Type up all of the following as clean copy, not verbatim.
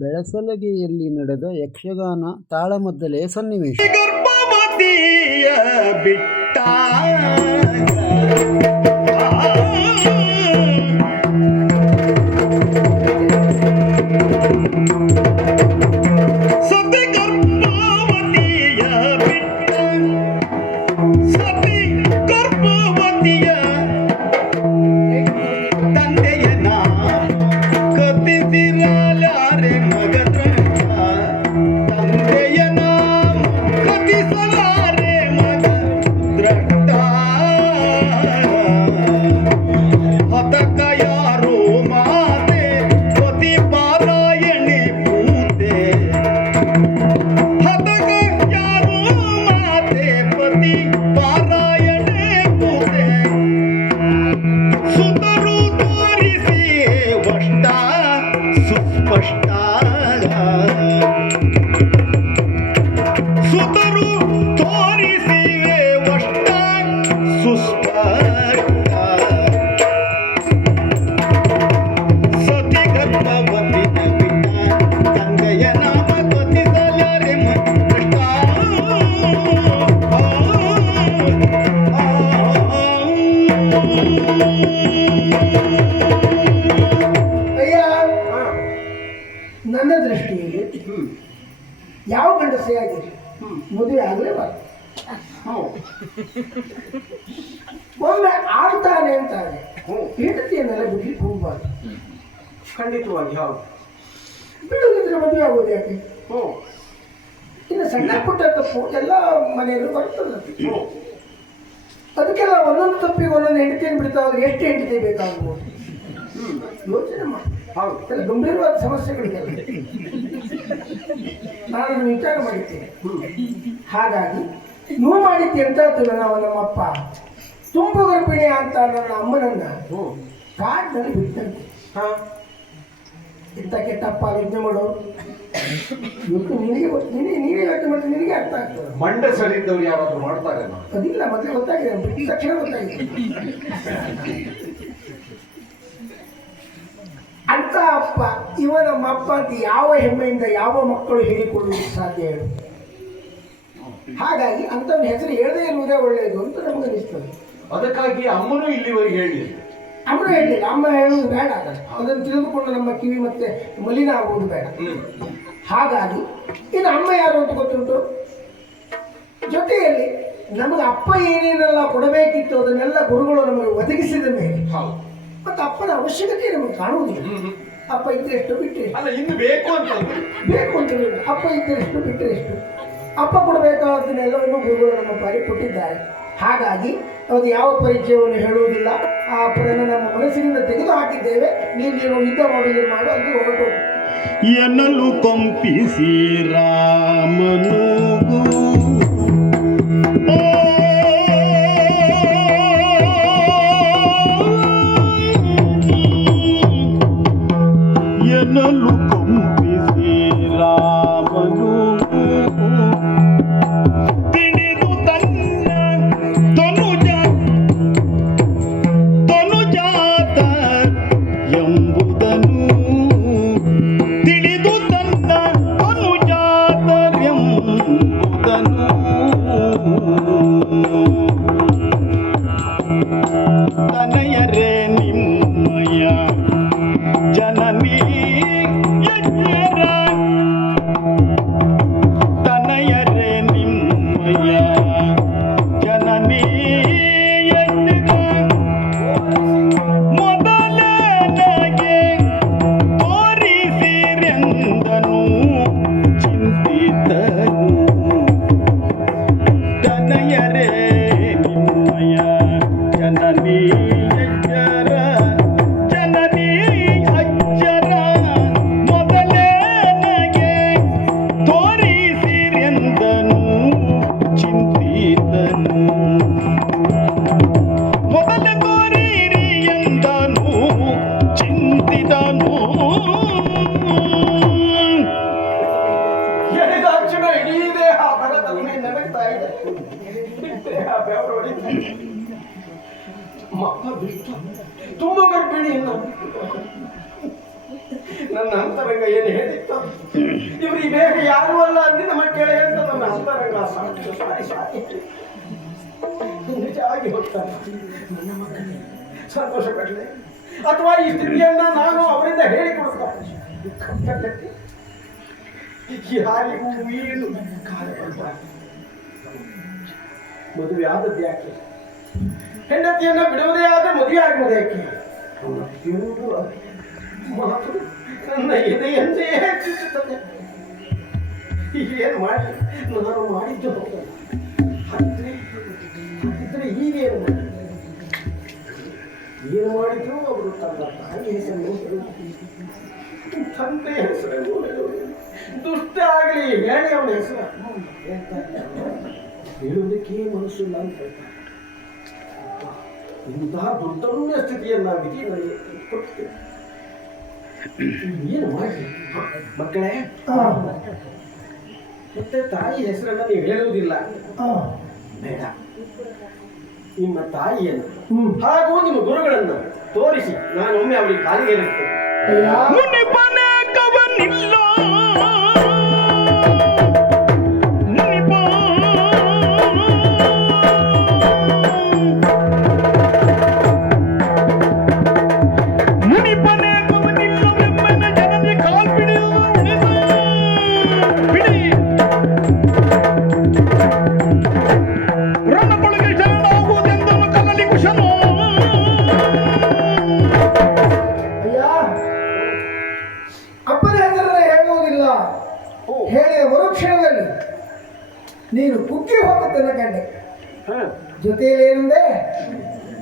ಬೆಳಸಲಗೆಯಲ್ಲಿ ನಡೆದ ಯಕ್ಷಗಾನ ತಾಳಮದ್ದಲೆಯ ಸನ್ನಿವೇಶ. ಗರ್ಭವತಿಯ ಬಿಟ್ಟ ಸತಿ ಗರ್ಭವತಿಯ ಬಿಟ್ಟ ಸತಿ ಗರ್ಭವತಿಯ ತಂದೆಯನ ಕತ್ತಿಸಿರಲಾರೆ ಮಗನ ತಂದೆಯನ ಕತ್ತಿಸಲಾರೆ ಮಗ ದ್ರಷ್ಟ ಹತಕ ಯಾರೋ ಮಾತೆ ಪತಿ ಪಾರಾಯಣೆ ಪೂತೆ ಹತಕ ಯಾರೋ ಮಾತೆ ಪತಿ ಪಾರಾಯಣೆ ಪೂತೆ ಸುತರು ತೋರಿಸಿ ವಷ್ಟ ಸುಸ್ಪಷ್ಟ ಸುತರು ತೋರಿಸಿ ವಷ್ಟ ಸುಸ್ಪಷ್ಟ ಸತಿ ಗರ್ಭವತಿ ಬಿಟ್ಟ ತಂದೆಯ ನಾಮ ಗೊತ್ತಿಸಲ್ಯಾರೆ ಕೃಷ್ಣ ಅಯ್ಯ, ನನ್ನ ದೃಷ್ಟಿಯಲ್ಲಿ ಯಾವ ಗಂಡಸೇ ಆಗಿರಲಿ ಮದುವೆ ಆಗಲೇಬಾರ್ದು. ಒಮ್ಮೆ ಆಡ್ತಾನೆ ಅಂತಾನೆ ಹೆಂಡತಿಯನ್ನೆಲ್ಲ ಬಿಡ್ಲಿಕ್ಕೆ ಹೋಗ್ಬಾರ್ದು. ಖಂಡಿತವಾಗಿ ಹೌದು. ಬಿಡುಗಿದ್ರೆ ಮದುವೆ ಆಗೋದು ಯಾಕೆ? ಇನ್ನು ಸಣ್ಣ ಪುಟ್ಟ ತಪ್ಪು ಎಲ್ಲ ಮನೆಯಲ್ಲೂ ಬರ್ತದೆ. ಅದಕ್ಕೆಲ್ಲ ಒಂದೊಂದು ತಪ್ಪಿಗೆ ಒಂದೊಂದು ಹೆಂಡತಿಯನ್ನು ಬಿಡ್ತಾ ಹೋದ್ರೆ ಎಷ್ಟು ಹೆಂಡತಿ ಬೇಕಾಗ್ಬೋದು? ಯೋಚನೆ ಮಾಡಿ. ಹೌದು. ಎಲ್ಲ ಗಂಭೀರವಾದ ಸಮಸ್ಯೆಗಳಿಗೆಲ್ಲ ನಾನು ಅದನ್ನು ವಿಚಾರ ಮಾಡಿದ್ದೇನೆ. ಹಾಗಾಗಿ ನೀವು ಮಾಡಿದ್ದೆ ಎಂತಾಯ್ತು? ನಮ್ಮಪ್ಪ ತುಂಬು ಗರ್ಭಿಣಿ ಅಂತ ನನ್ನ ಅಮ್ಮನನ್ನ ಕಾಡಿನಲ್ಲಿ ಬಿಟ್ಟಂತೆ. ಇಂಥ ಕೆಟ್ಟಪ್ಪ ಯೋಚನೆ ಮಾಡೋ ಇವತ್ತು ನೀನೇ ಯೋಚನೆ ಮಾಡಿದ್ರೆ ನಿನಗೆ ಅರ್ಥ ಆಗ್ತದೆ. ಮಂಡ ಸರಿದ್ದವ್ರು ಯಾರಾದ್ರೂ ಮಾಡ್ತಾರೆ? ಅದಿಲ್ಲ, ಮತ್ತೆ ಗೊತ್ತಾಗಿದೆ, ಬಿಟ್ಟಿದ ತಕ್ಷಣ ಗೊತ್ತಾಗಿದೆ. ಅಂತ ಅಪ್ಪ ಇವ ನಮ್ಮ ಅಪ್ಪ ಅಂತ ಯಾವ ಹೆಮ್ಮೆಯಿಂದ ಯಾವ ಮಕ್ಕಳು ಹೇಳಿಕೊಳ್ಳುವುದಕ್ಕೆ ಸಾಧ್ಯ ಹೇಳು? ಹಾಗಾಗಿ ಅಂಥವ್ನ ಹೆಸರು ಹೇಳದೇ ಇರುವುದೇ ಒಳ್ಳೆಯದು ಅಂತ ನಮಗೆ ಅನಿಸ್ತದೆ. ಅದಕ್ಕಾಗಿ ಅಮ್ಮನೂ ಇಲ್ಲಿವರೆಗೆ ಹೇಳಿ ಅಮ್ಮ ಹೇಳಲಿಲ್ಲ. ಅಮ್ಮ ಹೇಳುವುದು ಬೇಡ, ಅದನ್ನು ತಿಳಿದುಕೊಂಡು ನಮ್ಮ ಕಿವಿ ಮತ್ತೆ ಮಲಿನ ಆಗುವುದು ಬೇಡ. ಹಾಗಾಗಿ ಇನ್ನು ಅಮ್ಮ ಯಾರು ಅಂತ ಗೊತ್ತುಂಟು. ಜೊತೆಯಲ್ಲಿ ನಮಗೆ ಅಪ್ಪ ಏನೇನೆಲ್ಲ ಕೊಡಬೇಕಿತ್ತು ಅದನ್ನೆಲ್ಲ ಗುರುಗಳು ನಮಗೆ ಒದಗಿಸಿದ ಮೇಲೆ ಮತ್ತೆ ಅಪ್ಪನ ಅವಶ್ಯಕತೆ ನಮಗೆ ಕಾಣುವುದಿಲ್ಲ. ಅಪ್ಪ ಇದ್ರೆ ಎಷ್ಟು ಬಿಟ್ಟರೆ ಅಲ್ಲ, ಇನ್ನು ಬೇಕು ಅಂತ ಬೇಕು ಅಂತ ಅಪ್ಪ ಇದ್ರೆ ಎಷ್ಟು ಬಿಟ್ಟರೆ ಎಷ್ಟು. ಅಪ್ಪ ಕೊಡಬೇಕಾದನ್ನೆಲ್ಲವನ್ನು ಗುರುಗಳು ನಮ್ಮ ಪಾರಿ ಕೊಟ್ಟಿದ್ದಾರೆ. ಹಾಗಾಗಿ ಅದು ಯಾವ ಪರಿಚಯವನ್ನು ಹೇಳುವುದಿಲ್ಲ. ಆ ಅಪ್ಪನನ್ನು ನಮ್ಮ ಮನಸ್ಸಿನಿಂದ ತೆಗೆದು ಹಾಕಿದ್ದೇವೆ. ನೀನು ಯುದ್ಧ ಮಾಡುವುದನ್ನು ಮಾಡು ಅಂತ ಹೊರಟು ಎನ್ನಲು ಕೊಂಪಿಸಿ ರಾಮನು ಎನ್ನಲು ಕೊಂಪಿಸಿ ರಾಮನು ತಿಳಿದು ತನ್ನ ತನುಜಾತ ಎಂಬುದನು ತಿಳಿದು ತನ್ನ ತನುಜಾತರೆಂಬುದನು ತನಯರೇ ನಿಮ್ಮಯ ಜನನೀ ಯಜ್ಞರ ಬೇಗ ಯಾರು ಅಲ್ಲ ಅಂದ್ರೆ ನಮ್ಮ ಕೆಳಗೆ ಅಂತ ನನ್ನ ಅಂತರಂಗ ಸಾರಿ ನಿಜವಾಗಿ ಹೋಗ್ತಾನೆ ನನ್ನ ಮಕ್ಕಳಿಗೆ ಸಂತೋಷ ಪಡಲಿ ಅಥವಾ ಈ ಸ್ಥಿತಿಯನ್ನ ನಾನು ಅವರಿಂದ ಹೇಳಿಕೊಡ್ತಾನೆ ಯಾರಿಗೂ ಏನು ಕಾಲ ಮದುವೆ ಆದದ್ದು ಯಾಕೆ ಹೆಂಡತಿಯನ್ನ ಬಿಡುವುದೇ ಆದ್ರೆ ಮದುವೆ ಆಗುವುದೇ ಯಾಕೆ ಮಾತು ನನ್ನ ಎದೆಯಂತೆ ಹೆಚ್ಚಿಸುತ್ತದೆ ಏನು ಮಾಡಿ ನಾನು ಮಾಡಿದ್ದು ಹಾಗಿದ್ರೆ ಈಗೇನು ಮಾಡಿ ಏನು ಮಾಡಿದ್ರು ಅವರು ತನ್ನ ತಾಯಿ ಹೆಸರನ್ನು ತಂದೆ ಹೆಸರನ್ನು ದುಷ್ಟ ಆಗಲಿ ಹೇಳಿ ಅವನ ಹೆಸರು ಹೇಳುವುದಕ್ಕೆ ಮನಸ್ಸಿಲ್ಲ ಅಂತ ಹೇಳ್ತಾರೆ. ಇಂತಹ ದುರ್ದಮ್ಯ ಸ್ಥಿತಿಯನ್ನ ವಿಧಿ ನನಗೆ ಕೊಡ್ತೇನೆ. ಏನು ಮಾಡಿ ಮಕ್ಕಳೇ ಮತ್ತೆ ತಾಯಿ ಹೆಸರನ್ನ ನೀವು ಹೇಳುವುದಿಲ್ಲ ಬೇಡ. ನಿಮ್ಮ ತಾಯಿಯನ್ನು ಹಾಗೂ ನಿಮ್ಮ ಗುರುಗಳನ್ನು ತೋರಿಸಿ ನಾನೊಮ್ಮೆ ಅವರಿಗೆ ಕಾಲಿಗೆ ಇರುತ್ತೇನೆ. ಹೇಳಿದ ಮರುಕ್ಷಣದಲ್ಲಿ ನೀನು ಕುಗ್ಗಿ ಹೋಗುತ್ತನ್ನ ಕಂಡೆ. ಜೊತೆಯಲ್ಲಿ ಏನಂದೆ,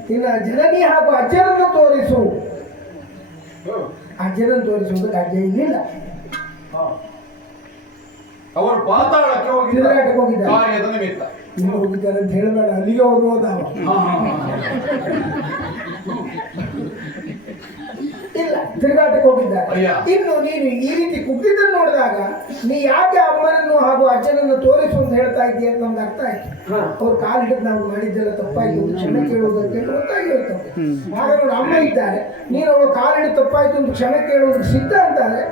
ನಿನ್ನ ಜನನಿ ಹಾಗೂ ಅಜ್ಜನನ್ನು ತೋರಿಸು. ಅಜ್ಜನನ್ನು ತೋರಿಸುವುದಕ್ಕೆ ಅಜ್ಜ ಇಲ್ಲಿಲ್ಲ, ಅವರು ಪಾತಾಳಕ್ಕೆ ಹೋಗಿದ್ದಾರೆ. ಇನ್ನು ಹೋಗಿದ್ದಾರೆ ಅಂತ ಹೇಳಬೇಡ, ಅಲ್ಲಿಗೆ ಹೋಗುವುದಾವ ಇಲ್ಲ, ತಿರುಗಾಟಕ್ಕೆ ಹೋಗಿದ್ದಾರೆ. ಇನ್ನು ನೀನು ಈ ರೀತಿ ಕುಗ್ಗಿದ್ದನ್ನು ನೋಡಿದಾಗ ನೀ ಯಾಕೆ ಅಮ್ಮನನ್ನು ಹಾಗೂ ಅಜ್ಜನನ್ನು ತೋರಿಸು ಅಂತ ಹೇಳ್ತಾ ಇದ್ದೀಯ ಅಂತ ನಮ್ಗೆ ಅರ್ಥ ಆಯ್ತು. ಅವ್ರು ಕಾಲು ಹಿಡಿದು ನಾವು ಮಾಡಿದ್ದೆಲ್ಲ ತಪ್ಪಾಯ್ತು, ಕ್ಷಮೆ ಕೇಳುವುದಕ್ಕೆ ಗೊತ್ತಾಗಿ ಹೋಗ್ತದೆ. ಆಗ ನೋಡಿ ಅಮ್ಮ ಇದ್ದಾರೆ, ನೀನು ಅವಳು ಕಾಲು ಹಿಡಿದು ತಪ್ಪಾಯ್ತು ಅಂತ ಕ್ಷಮೆ ಕೇಳುವುದಕ್ಕೆ ಸಿದ್ಧ ಅಂತಾರೆ.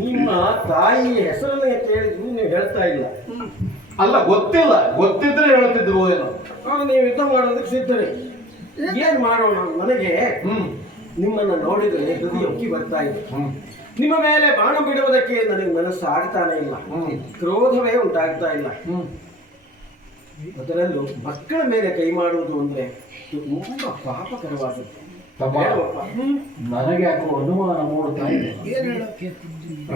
ನಿಮ್ಮ ತಾಯಿಯ ಹೆಸರನ್ನು ಹೇಳಿದ್ರು ನೀವು ಹೇಳ್ತಾ ಇಲ್ಲ. ಅಲ್ಲ, ಗೊತ್ತಿಲ್ಲ, ಗೊತ್ತಿದ್ರೆ ಹೇಳ್ತಿದ್ರು ಏನೋ. ನೀವು ಯುದ್ಧ ಮಾಡೋದಕ್ಕೆ ಸಿದ್ಧರೇ. ಏನ್ ಮಾಡೋಣ, ನನಗೆ ನಿಮ್ಮನ್ನ ನೋಡಿದ್ರೆ ಹೃದಯ ಉಕ್ಕಿ ಬರ್ತಾ ಇದೆ. ನಿಮ್ಮ ಮೇಲೆ ಬಾಣ ಬಿಡುವುದಕ್ಕೆ ನನಗೆ ಮನಸ್ಸು ಆಗ್ತಾನೆ ಇಲ್ಲ, ಕ್ರೋಧವೇ ಉಂಟಾಗ್ತಾ ಇಲ್ಲ. ಅದರಲ್ಲೂ ಮಕ್ಕಳ ಮೇಲೆ ಕೈ ಮಾಡುವುದು ಅಂದ್ರೆ ತುಂಬಾ ಪಾಪಕರವಾದದ್ದು. ನನಗೆ ಯಾಕೋ ಅನುಮಾನ ಮೂಡುತ್ತಾ ಇದೆ.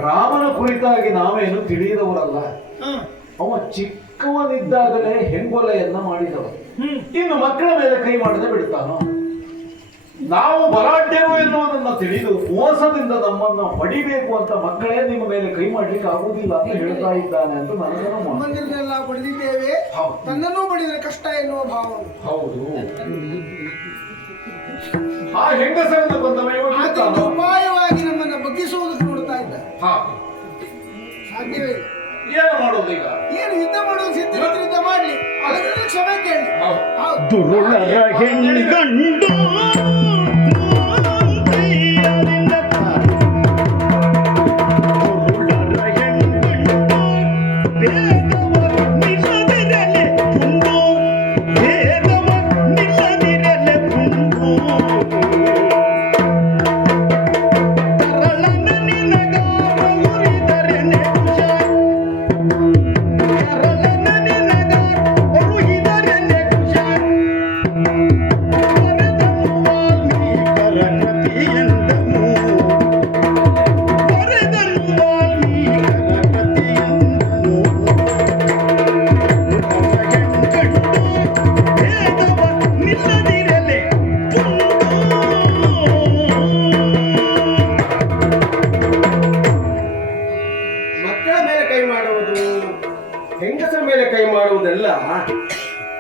ರಾಮನ ಕುರಿತಾಗಿ ನಾವೇನು ತಿಳಿಯದವರಲ್ಲ. ಅವ ಚಿಕ್ಕವನಿದ್ದಾಗಲೇ ಹೆಂಗೊಲೆಯನ್ನ ಮಾಡಿದವ. ಇನ್ನು ಮಕ್ಕಳ ಮೇಲೆ ಕೈ ಮಾಡದೆ ಬಿಡ್ತಾನೋ? ನಾವು ಬಲಾಢ್ಯರು ಎನ್ನುವುದನ್ನ ತಿಳಿದು ಮೋಸದಿಂದ ನಮ್ಮನ್ನ ಹೊಡಿಬೇಕು ಅಂತ ಮಕ್ಕಳೇ ನಿಮ್ಮ ಮೇಲೆ ಕೈ ಮಾಡ್ಲಿಕ್ಕೆ ಆಗುವುದಿಲ್ಲ ಅಂತ ಹೇಳ್ತಾ ಇದ್ದಾನೆ ಅಂತ ನನಗೆಲ್ಲ ಬಡಿದಿದ್ದೇವೆ, ತನ್ನನ್ನು ಬಡಿದರೆ ಕಷ್ಟ ಎನ್ನುವ ಭಾವ. ಹೌದು, ಆ ಹೆಂಗಸರಿಂದ ಬಂದವ ಉಪಾಯವಾಗಿ ನಮ್ಮನ್ನ ಬಗ್ಗಿಸುವುದಕ್ಕೆ ನೋಡ್ತಾ ಇದ್ದ. ಸಾಧ್ಯವೇ ಇಲ್ಲ. ಏನು ಮಾಡೋದು ಈಗ? ಏನು ಯುದ್ಧ ಮಾಡುವ ಸಿದ್ಧ ಯುದ್ಧ ಮಾಡ್ಲಿ, ಅದರಿಂದ ಕ್ಷಮೆ ಕೇಳಿ. ದುರುಳರ ಹೆಣ್ಗಂಡು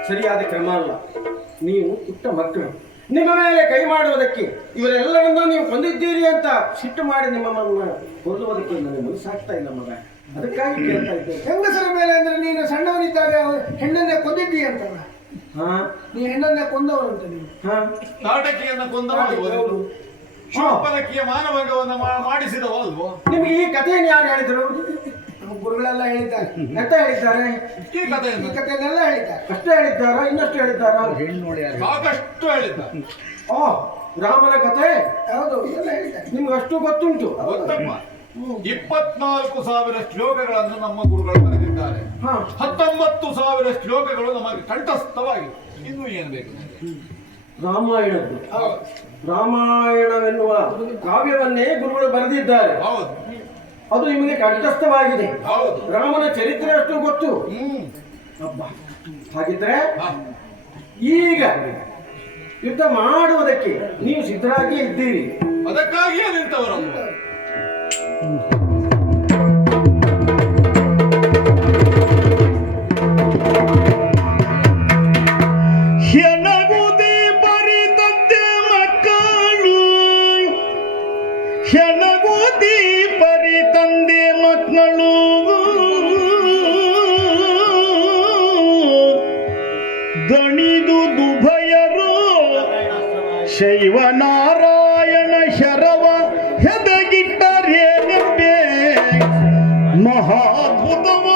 ಸರಿಯಾದ ಕ್ರಮ ಅಲ್ಲ. ನೀವು ಪುಟ್ಟ ಮಕ್ಕಳು, ನಿಮ್ಮ ಮೇಲೆ ಕೈ ಮಾಡುವುದಕ್ಕೆ ಇವರೆಲ್ಲರನ್ನೂ ನೀವು ಕೊಂದಿದ್ದೀರಿ ಅಂತ ಸಿಟ್ಟು ಮಾಡಿ ನಿಮ್ಮನ್ನು ಕೊಲ್ಲುವುದಕ್ಕೆ ನನಗೆ ಮನಸ್ಸಾಗ್ತಾ ಇಲ್ಲ ಮಗ. ಅದಕ್ಕಾಗಿ ಕೇಳ್ತಾ ಇದ್ದೆ. ಹೆಂಗಸರ ಮೇಲೆ ಅಂದ್ರೆ ನೀನು ಸಣ್ಣವನಿದ್ದಾಗ ಹೆಣ್ಣನ್ನೇ ಕೊಂದಿದ್ದೀ ಅಂತಲ್ಲ. ನೀ ಹೆಣ್ಣನ್ನೇ ಕೊಂದವನಂತ ನೀವು. ನಾಟಕಿಯನ್ನು ಕೊಂದವನು, ಶೂರ್ಪನಖಿಯ ಮಾನಭಂಗವನ್ನು ಮಾಡಿಸಿದವಲ್ವೋ? ನಿಮಗೆ ಈ ಕಥೆಯನ್ನು ಯಾರು ಹೇಳಿದರು? ನಮ್ಮ ಗುರುಗಳೆಲ್ಲ ಹೇಳಿದ್ದಾರೆ. ಎಂತ ಹೇಳಿದ್ದಾರೆ? ಈ ಕಥೆಯನ್ನೆಲ್ಲ ಹೇಳಿದ್ದಾರೆ. ಅಷ್ಟೇ ಹೇಳಿದ್ದಾರಾ? ಇನ್ನಷ್ಟು ಹೇಳಿದ್ದಾರಾ? ಸಾಕಷ್ಟು ಹೇಳಿದ್ದಾರೆ. ಓ, ರಾಮನ ಕಥೆ ಹೌದು, ಎಲ್ಲ ಹೇಳಿದ್ದಾರೆ. ನಿಮ್ಗೆ ಅಷ್ಟು ಗೊತ್ತುಂಟು? ಗೊತ್ತಪ್ಪ. 24,000 ಶ್ಲೋಕಗಳನ್ನು ನಮ್ಮ ಗುರುಗಳು ಬರೆದಿದ್ದಾರೆ. 19,000 ಶ್ಲೋಕಗಳು ನಮಗೆ ಕಂಠಸ್ಥವಾಗಿವೆ. ಇನ್ನೂ ಏನು ಬೇಕು? ರಾಮಾಯಣದ್ದು, ರಾಮಾಯಣವೆನ್ನುವ ಕಾವ್ಯವನ್ನೇ ಗುರುಗಳು ಬರೆದಿದ್ದಾರೆ. ಹೌದು, ಅದು ನಿಮಗೆ ಕಂಠಸ್ಥವಾಗಿದೆ. ಹೌದು. ರಾಮನ ಚರಿತ್ರೆ ಅಷ್ಟು ಗೊತ್ತು. ಅಬ್ಬಾ, ಹಾಗಿದ್ರೆ ಈಗ ಯುದ್ಧ ಮಾಡುವುದಕ್ಕೆ ನೀವು ಸಿದ್ಧರಾಗಿ ಇದ್ದೀರಿ. ಅದಕ್ಕಾಗಿಯೇ ನಿಂತವರಲ್ಲ. ಹೆಣಗುದಿ ಬರಿದಂತೆ ಮಕ್ಕಳು, ಹೆಣಗುದಿ ಬರಿದಂತೆ ಮಕ್ಕಳು, ದಣಿದು ದುಭಯರು ಶೈವನಾರಾಯಣ ಶರವ ಹೆದಗಿಟ್ಟರೆ ನೆಂಬೆ ಮಹಾದ್ಭುತವ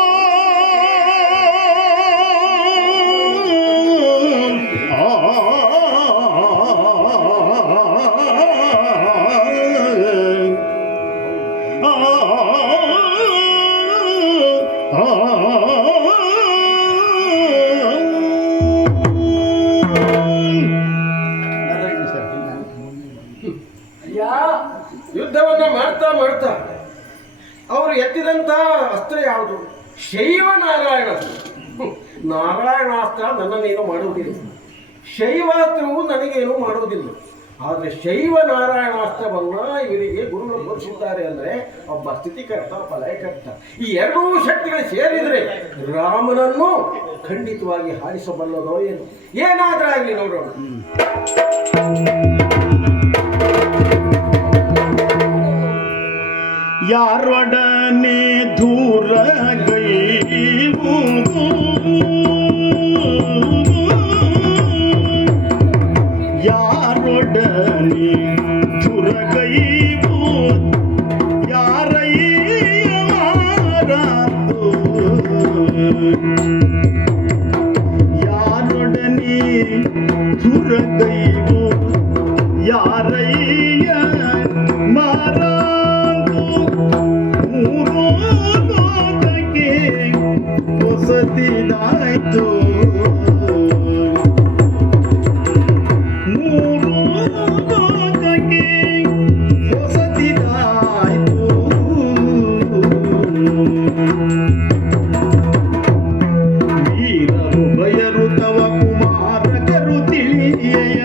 ಯುದ್ಧವನ್ನ ಮಾಡ್ತಾ ಮಾಡ್ತಾ ಅವರು ಎತ್ತಿದಂತ ಅಸ್ತ್ರ ಯಾವುದು? ಶೈವ ನಾರಾಯಣಾಸ್ತ್ರ. ನಾರಾಯಣಾಸ್ತ್ರ ನನ್ನನ್ನೇನು ಮಾಡುವುದಿಲ್ಲ, ಶೈವಾಸ್ತ್ರವು ನನಗೇನು ಮಾಡುವುದಿಲ್ಲ. ಆದರೆ ಶೈವ ನಾರಾಯಣಾಸ್ತ್ರವನ್ನ ಇವರಿಗೆ ಗುರುಗಳು ತೋರಿಸಿದ್ದಾರೆ ಅಂದ್ರೆ ಒಬ್ಬ ಸ್ಥಿತಿಕರ್ತ, ಒಬ್ಬ ಲಯಕರ್ತ. ಈ ಎರಡೂ ಶಕ್ತಿಗಳು ಸೇರಿದರೆ ರಾಮನನ್ನು ಖಂಡಿತವಾಗಿ ಹಾರಿಸಬಲ್ಲದೋ ಏನು? ಏನಾದ್ರೂ ಆಗಲಿ ನೋಡೋಣ. ಯಾರೊಡನೆ ದೂರ ಗೈವು, ಯಾರೊಡನೆ ದೂರ ಗೈವು, ಯಾರಯ್ಯಾರದು, ಯಾರೊಡನೆ ದೂರ ಗೈವು, ಯಾರಯ್ಯ ಮಾರ ಹೊಸತಿದಾಯ್ತು, ಮೂರು ಲೋಕಕ್ಕೆ ಹೊಸತಿದಾಯ್ತು. ವೀರರು ಭಯರು ತವ ಕುಮಾರಕರು ತಿಳಿಯಯ,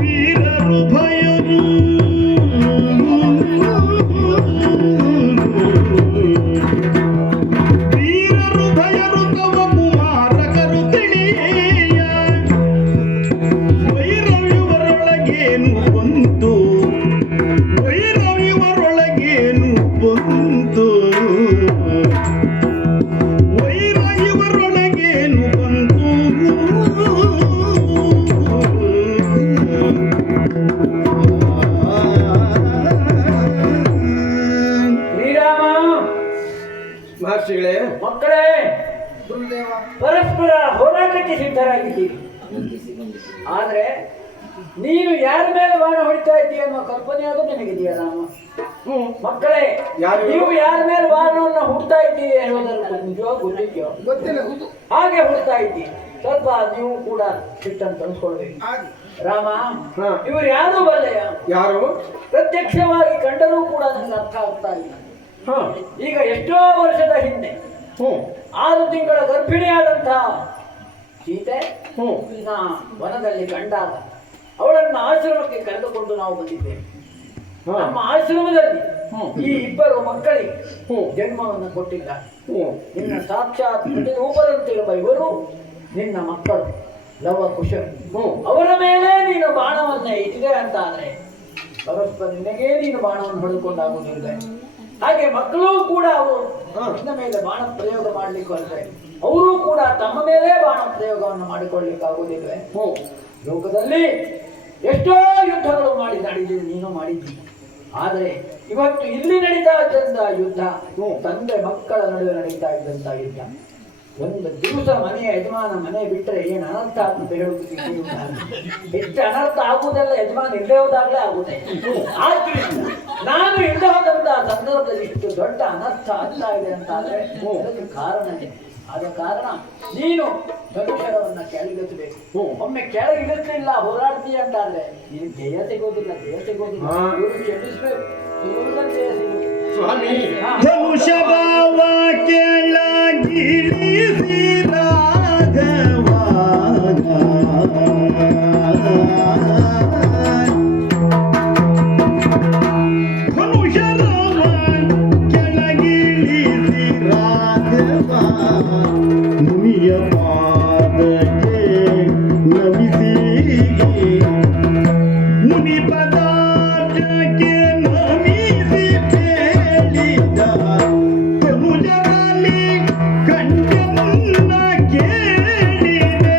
ವೀರರು ಭಯರು ಮಹರ್ಷಿಗಳೇ, ಮಕ್ಕಳೇ, ಪರಸ್ಪರ ಹೋರಾಟಕ್ಕೆ ಸಿದ್ಧರಾಗಿದ್ದೀರಿ. ಆದ್ರೆ ನೀನು ಯಾರ ಮೇಲೆ ಬಾಣ ಹೊಡಿತಾ ಇದ್ದೀಯ ಅನ್ನೋ ಕಲ್ಪನೆ ಅದು ನಿನಗಿದೆಯಾ? ರಾಮ ಮಕ್ಕಳೇ, ನೀವು ಯಾರ ಮೇಲೆ ಬಾಣವನ್ನು ಹುಡ್ತಾ ಇದ್ದೀರಿ ಅನ್ನೋದನ್ನು ಗೊತ್ತಿದೆಯೋ? ಹಾಗೆ ಹುಡ್ತಾ ಇದ್ದೀರಿ. ಸ್ವಲ್ಪ ನೀವು ಕೂಡ ಸಿಟ್ಟನ್ನು ತಂದ್ಕೊಳ್ಬೇಕು. ರಾಮ, ಇವರು ಯಾರು ಬಲ್ಲೆಯ? ಯಾರು ಪ್ರತ್ಯಕ್ಷವಾಗಿ ಕಂಡರೂ ಕೂಡ ನನಗೆ ಅರ್ಥ ಆಗ್ತಾ ಇಲ್ಲ. ಈಗ ಎಷ್ಟೋ ವರ್ಷದ ಹಿಂದೆ 6 ತಿಂಗಳ ಗರ್ಭಿಣಿಯಾದಂತಹ ಸೀತೆ ವನದಲ್ಲಿ ಕಂಡಾಗ ಅವಳನ್ನು ಆಶ್ರಮಕ್ಕೆ ಕರೆದುಕೊಂಡು ನಾವು ಬಂದಿದ್ದೇವೆ. ನಮ್ಮ ಆಶ್ರಮದಲ್ಲಿ ಈ ಇಬ್ಬರು ಮಕ್ಕಳಿಗೆ ಜನ್ಮವನ್ನು ಕೊಟ್ಟಿದ್ದ. ನಿನ್ನ ಸಾಕ್ಷಾತ್ ಪ್ರತಿರೂಪರಂತಿರುವ ಇವರು ನಿನ್ನ ಮಕ್ಕಳು ಲವ ಕುಶ. ಅವರ ಮೇಲೆ ನೀನು ಬಾಣವನ್ನ ಇಟ್ಟಿದೆ ಅಂತ ಆದ್ರೆ ಪರಸ್ಪರ ನಿನಗೇ ನೀನು ಬಾಣವನ್ನು ಹೊಡೆದುಕೊಂಡಾಗುವುದಿಲ್ಲ. ಹಾಗೆ ಮಕ್ಕಳು ಕೂಡ ಅವರು ನಿನ್ನ ಮೇಲೆ ಬಾಣ ಪ್ರಯೋಗ ಮಾಡ್ಲಿಕ್ಕೆ ಹೊರಟೆ ಅವರು ಕೂಡ ತಮ್ಮ ಮೇಲೆ ಬಾಣ ಪ್ರಯೋಗವನ್ನು ಮಾಡಿಕೊಳ್ಳಿಕ್ಕೆ ಆಗುವುದಿಲ್ಲ. ಲೋಕದಲ್ಲಿ ಎಷ್ಟೋ ಯುದ್ಧಗಳು ಮಾಡಿ ನಡೆದಿದೆ, ನೀನು ಮಾಡಿದ್ದೀನಿ. ಆದರೆ ಇವತ್ತು ಇಲ್ಲಿ ನಡೀತಾ ಇದ್ದಂತ ಯುದ್ಧ ತಂದೆ ಮಕ್ಕಳ ನಡುವೆ ನಡೀತಾ ಇದ್ದಂತ ಯುದ್ಧ. ಒಂದು ದಿವಸ ಮನೆಯ ಯಜಮಾನ ಮನೆ ಬಿಟ್ಟರೆ ಏನು ಅನರ್ಥ ಅಂತ ಹೇಳುವುದಕ್ಕೆ ಎಷ್ಟು ಅನರ್ಥ ಆಗುವುದೆಲ್ಲ ಯಜಮಾನ ಇಲ್ಲದೆ ಹೋದಾಗಲೇ ಆಗುತ್ತೆ. ಆದ್ರಿಂದ ನಾನು ಇಲ್ಲದೆ ಹೋದಂತಹ ಸಂದರ್ಭದಲ್ಲಿ ಇಷ್ಟು ದೊಡ್ಡ ಅನರ್ಥ ಆಗ್ತಾ ಇದೆ ಅಂತ ಆದ್ರೆ ಅದಕ್ಕೆ ಕಾರಣ ಇದೆ. ಆದ ಕಾರಣ ನೀನು ಧನುಷರವನ್ನ ಕೆಳಗಿಳಿಸಬೇಕು. ಒಮ್ಮೆ ಕೆಳಗಿಳಿಸಲಿಲ್ಲ ಹೋರಾಡ್ತೀಯ ಅಂತ ಆದ್ರೆ ನೀನು ಜಯ ಸಿಗೋದಿಲ್ಲ, ಜಯ ಸಿಗೋದಿಲ್ಲ. ಇವರು ಕ್ಷಮಿಸ್ಬೇಕು, ಜಯ ಸಿಗೋದಿಲ್ಲ. ಸ್ವಾಮಿ ಧನುಷಭಾವ ಕೆಳಗಿಳಿಸಿ ರಾಘವ ಧನುಷಭಾವ ಕೆಳಗಿಳಿಸಿ ರಾಘವ ಮುನಿಯ ಪಾದಕ್ಕೆ ನಮಿಸಿ ಮುನಿ ಪದಾರ್ಥಕ್ಕೆ ನಮಿಸಿ ಹೇಳಿದ ತನುಜರಲ್ಲಿ ಕಂಠವನ್ನ ಕೇಳಿದೆ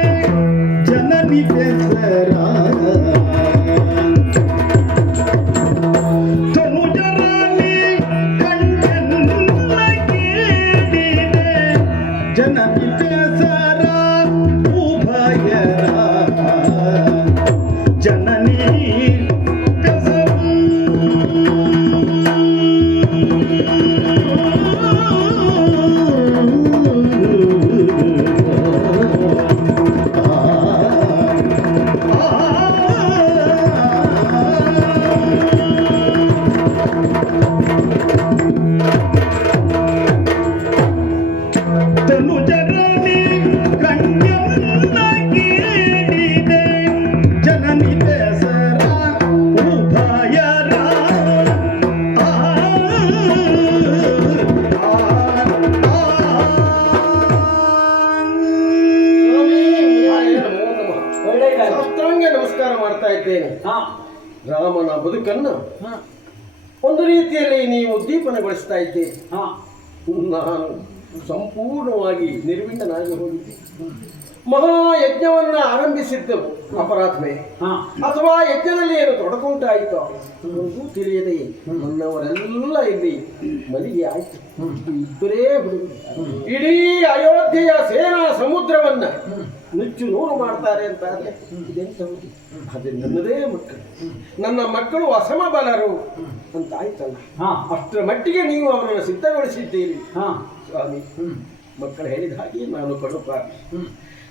ಜನನಿ ಬೆಸರ ತನುಜರಲ್ಲಿ ಕಂಠವನ್ನ ಕೇಳಿದೆ ಜನನಿ ಬೆಸರ ಉಭಯರ ಜನನಿ ತನುಜರನಿ ಕಂಠವನ್ನ ಕೇಳಿದೆ ಜನನಿ ಬೆಸರ ಉಭಯರ ಒಳ್ಳೆಯದಾಗಲಿ. ಸಾಷ್ಟಾಂಗ ನಮಸ್ಕಾರ ಮಾಡ್ತಾ ಇದ್ದೇನೆ. ಹಾ ರಾಮನ ಬದುಕನ್ನು ಹಾ ಒಂದು ರೀತಿಯಲ್ಲಿ ನೀವು ಉದ್ದೀಪನಗೊಳಿಸ್ತಾ ಇದ್ದೀರಿ. ಹಾ ನಾನು ಸಂಪೂರ್ಣವಾಗಿ ನಿರ್ವಿಣ್ಣನಾಗಿ ಹೋಗಿದ್ದೆ. ಮಹಾಯಜ್ಞವನ್ನ ಆರಂಭಿಸಿದ್ದವು ಅಪರಾಧವೇ ಹಾ ಅಥವಾ ಯಜ್ಞದಲ್ಲಿ ಏನು ತೊಡಕುಂಟಾಯಿತೋ ಒಂದು ತಿಳಿಯದೆ ನನ್ನವರೆಲ್ಲ ಇಲ್ಲಿ ಮಲಿಗೆ ಆಯ್ತು. ಇಬ್ಬರೇ ಹುಡುಗರು ಇಡೀ ಅಯೋಧ್ಯೆಯ ಸೇನಾ ಸಮುದ್ರವನ್ನ ನುಚ್ಚು ನೂರು ಮಾಡ್ತಾರೆ ಅಂತ ಆದ್ರೆ ಇದೆಂತಹುದು? ಅದೇ ನನ್ನದೇ ಮಕ್ಕಳು, ನನ್ನ ಮಕ್ಕಳು ಅಸಮಬಲರು ಅಂತ ಆಯ್ತಲ್ಲ. ಅಷ್ಟರ ಮಟ್ಟಿಗೆ ನೀವು ಅವರನ್ನು ಸಿದ್ಧಗೊಳಿಸಿದ್ದೀರಿ. ಸ್ವಾಮಿ, ಮಕ್ಕಳು ಹೇಳಿದ ಹಾಗೆ ನಾನು ಕಡುಪಾಗಿ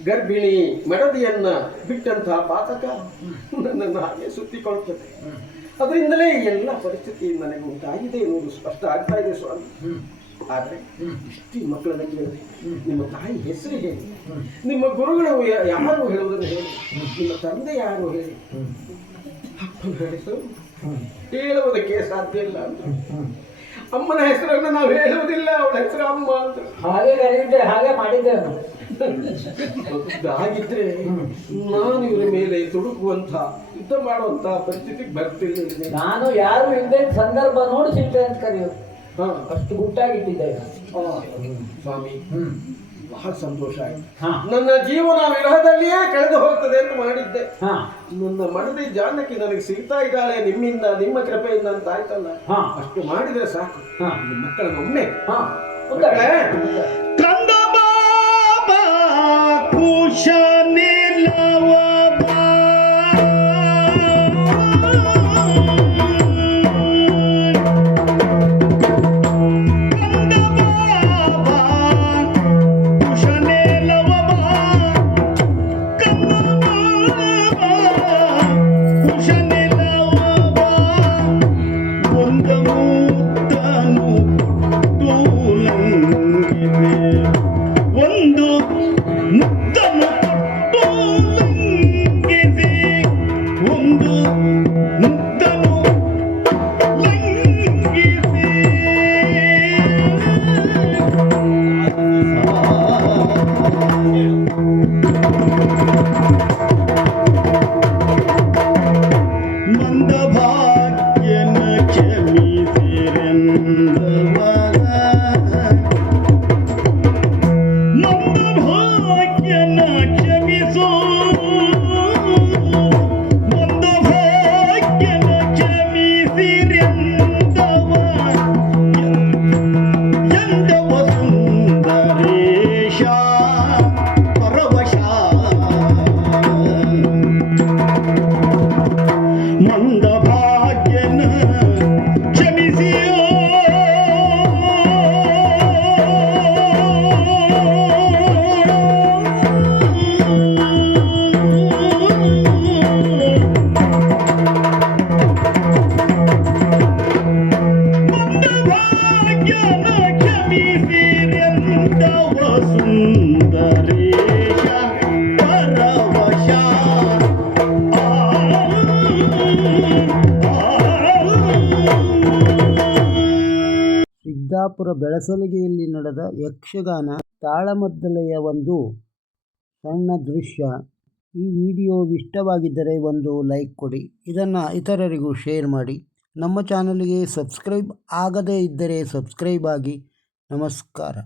ಗರ್ಭಿಣಿ ಮಡದಿಯನ್ನ ಬಿಟ್ಟಂತಹ ಪಾತಕ ನನ್ನನ್ನು ಹಾಗೆ ಸುತ್ತಿಕೊಳ್ಳುತ್ತದೆ. ಅದರಿಂದಲೇ ಎಲ್ಲ ಪರಿಸ್ಥಿತಿ ನನಗೆ ಉಂಟಾಗಿದೆ ಎನ್ನುವುದು ಸ್ಪಷ್ಟ ಆಗ್ತಾ ಇದೆ ಸ್ವಾಮಿ. ಆದರೆ ಇಷ್ಟು ಮಕ್ಕಳನ್ನ ಕೇಳಿದೆ, ನಿಮ್ಮ ತಾಯಿ ಹೆಸರು ಹೇಳಿ, ನಿಮ್ಮ ಗುರುಗಳು ಯಾರು ಹೇಳುವುದನ್ನು ಹೇಳಿ, ನಿಮ್ಮ ತಂದೆ ಯಾರು ಹೇಳಿ. ಅಪ್ಪನ ಹೆಸರು ಹೇಳುವುದಕ್ಕೆ ಸಾಧ್ಯ ಇಲ್ಲ ಅಂತ. ಅಮ್ಮನ ಹೆಸರನ್ನು ನಾವು ಹೇಳುವುದಿಲ್ಲ, ಅವಳ ಹೆಸರು ಅಮ್ಮ ಅಂತ. ಹಾಗೆ ಕರೆದಿದ್ದೆ, ಹಾಗೆ ಮಾಡಿದ್ದೇವೆ. ಹಾಗಿದ್ರೆ ನಾನು ಇವರ ಮೇಲೆ ತೊಡಗುವಂತ ಯುದ್ಧ ಮಾಡುವಂತ ಪರಿಸ್ಥಿತಿಗೆ ಬರ್ತಿರ್ಲಿಲ್ಲ. ನಾನು ಯಾರು ಇಲ್ಲದೆ ಸಂದರ್ಭ ನೋಡಿ ಸಿಗ್ತೆ ಅಂತ ಕರೆಯೋದು. ಅಷ್ಟು ಗುಟ್ಟಾಗಿಟ್ಟಿದ್ದೆ ಸ್ವಾಮಿ, ಬಹಳ ಸಂತೋಷ ಆಯ್ತು. ನನ್ನ ಜೀವನ ವಿರಹದಲ್ಲಿಯೇ ಕಳೆದು ಹೋಗ್ತದೆ ಅಂತ ಮಾಡಿದ್ದೆ. ನನ್ನ ಮಡದಿ ಜಾನಕಿ ನನಗೆ ಸಿಗ್ತಾ ಇದ್ದಾಳೆ ನಿಮ್ಮಿಂದ, ನಿಮ್ಮ ಕೃಪೆಯಿಂದ ಅಂತ ಆಯ್ತಲ್ಲ. ಅಷ್ಟು ಮಾಡಿದ್ರೆ ಸಾಕು. ಮಕ್ಕಳನ್ನ ಒಮ್ಮೆ ಕಂದ ಬಾಬಾ ಕುಶ ನಿಲವ ಒಂದು ಮುತ್ತನು ಯಲ್ಲಾಪುರ ಬೆಳಸಲಿಗೆಯಲ್ಲಿ ನಡೆದ ಯಕ್ಷಗಾನ ತಾಳಮದ್ದಳೆಯ ಒಂದು ಸಣ್ಣ ದೃಶ್ಯ. ಈ ವಿಡಿಯೋ ಇಷ್ಟವಾಗಿದ್ದರೆ ಒಂದು ಲೈಕ್ ಕೊಡಿ, ಇದನ್ನು ಇತರರಿಗೂ ಶೇರ್ ಮಾಡಿ. ನಮ್ಮ ಚಾನಲ್ಗೆ ಸಬ್ಸ್ಕ್ರೈಬ್ ಆಗದೇ ಇದ್ದರೆ ಸಬ್ಸ್ಕ್ರೈಬ್ ಆಗಿ. ನಮಸ್ಕಾರ.